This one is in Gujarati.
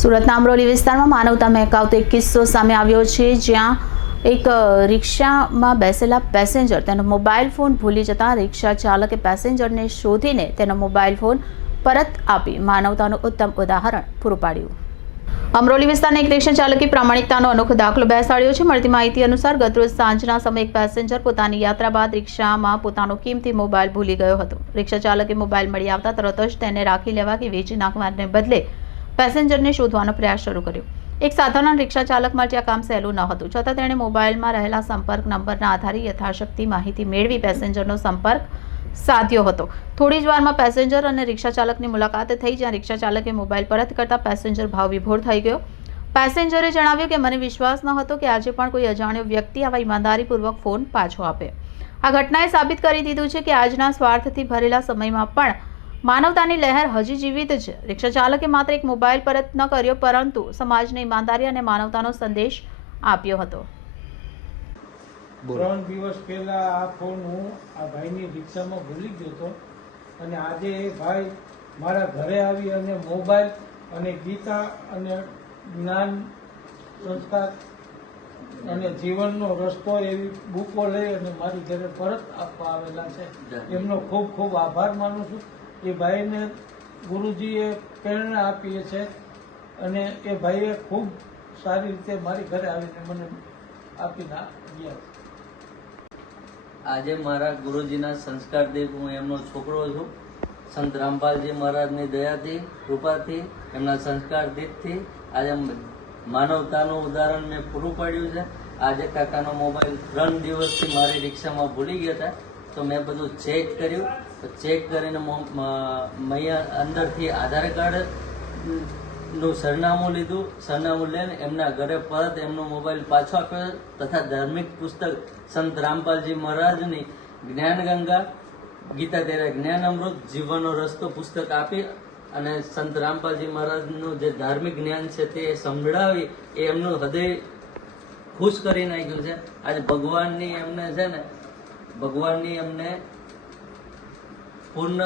સુરતના અમરોલી વિસ્તારમાં માનવતા મહેકાવતો એક કિસ્સો સામે આવ્યો છે, જ્યાં એક રિક્ષામાં બેસેલા પેસેન્જર તેનો મોબાઈલ ફોન ભૂલી જતા રિક્ષા ચાલકે પેસેન્જરને શોધીને તેનો મોબાઈલ ફોન પરત આપી માનવતાનું ઉત્તમ ઉદાહરણ પૂરું પાડ્યું. અમરોલી વિસ્તારના એક રિક્ષા ચાલકે પ્રામાણિકતાનો અનોખો દાખલો બેસાડ્યો છે. મળતી માહિતી અનુસાર ગતરોજ સાંજના સમયે એક પેસેન્જર પોતાની યાત્રા બાદ રિક્ષામાં પોતાનો કિંમતી મોબાઈલ ભૂલી ગયો હતો. રિક્ષા ચાલકે મોબાઈલ મળી આવતા તરત જ તેને રાખી લેવા કે વેચી નાખવાને બદલે પેસેન્જરને શોધવાનો પ્રયાસ શરૂ કર્યો. એક સાધારણ રિક્ષા ચાલક માટે આ કામ સહેલું ન હતું. છતાં તેણે મોબાઈલમાં રહેલા સંપર્ક નંબરના આધારે યથાશક્તિ માહિતી મેળવી પેસેન્જરનો સંપર્ક સાધ્યો હતો. થોડી જ વારમાં પેસેન્જર અને રિક્ષા ચાલકની મુલાકાત થઈ જ્યાં રિક્ષા ચાલકે મોબાઈલ પરત કરતાં પેસેન્જર ભાવ વિભોર થઈ ગયો. પેસેન્જરે જણાવ્યું કે, મને વિશ્વાસ ન હતો કે આજે પણ કોઈ અજાણ્યો વ્યક્તિ આવા ઈમાનદારીપૂર્વક ફોન પાછો આપે. આ ઘટનાએ સાબિત કરી દીધું છે કે આજના સ્વાર્થથી ભરેલા સમયમાં પણ માનવતાની લહેર હજી જીવિત છે. રિક્ષા ચાલકે માત્ર એક મોબાઈલ પરત ન કર્યો પરંતુ સમાજને ઈમાનદારી અને માનવતાનો સંદેશ આપ્યો હતો. ત્રણ દિવસ પહેલા આ ફોન હું આ ભાઈની રિક્ષામાં ભૂલી ગયો હતો અને આજે એ ભાઈ મારા ઘરે આવી અને મોબાઈલ અને ગીતા અને જ્ઞાન સંસ્કાર અને જીવનનો રસ્તો એવી બુકો લઈ અને મારી ઘરે પરત આપવા આવેલા છે. એમનો ખૂબ ખૂબ આભાર માનું છું. એ ભાઈને ગુરુજીએ પ્રેરણા આપી છે અને એ ભાઈએ ખૂબ સારી રીતે મારી ઘરે આવીને મને આપીને ગયા આજે મારા ગુરુજીના સંસ્કાર દીપ હું એમનો છોકરો છું. સંત રામપાલજી મહારાજની દયાથી, કૃપાથી, એમના સંસ્કાર દીપથી આજે માનવતાનું ઉદાહરણ મેં પૂરું પાડ્યું છે. આજે કાકાનો મોબાઈલ ત્રણ દિવસથી મારી રિક્ષામાં ભૂલી ગયા હતા તો મેં બધું ચેક કર્યું. તો ચેક કરીને મો- મ- અંદરથી આધાર કાર્ડનું સરનામું લીધું. સરનામું લઈને એમના ઘરે પરત એમનો મોબાઈલ પાછો આપ્યો તથા ધાર્મિક પુસ્તક સંત રામપાલજી મહારાજની જ્ઞાનગંગા, ગીતા તેરા જ્ઞાન અમૃત, જીવનનો રસ્તો પુસ્તક આપી અને સંત રામપાલજી મહારાજનું જે ધાર્મિક જ્ઞાન છે તે સંભળાવી એ એમનું હૃદય ખુશ કરી નાખ્યું છે. આજે ભગવાનની એમને છે ને, ભગવાનની એમને પૂર્ણ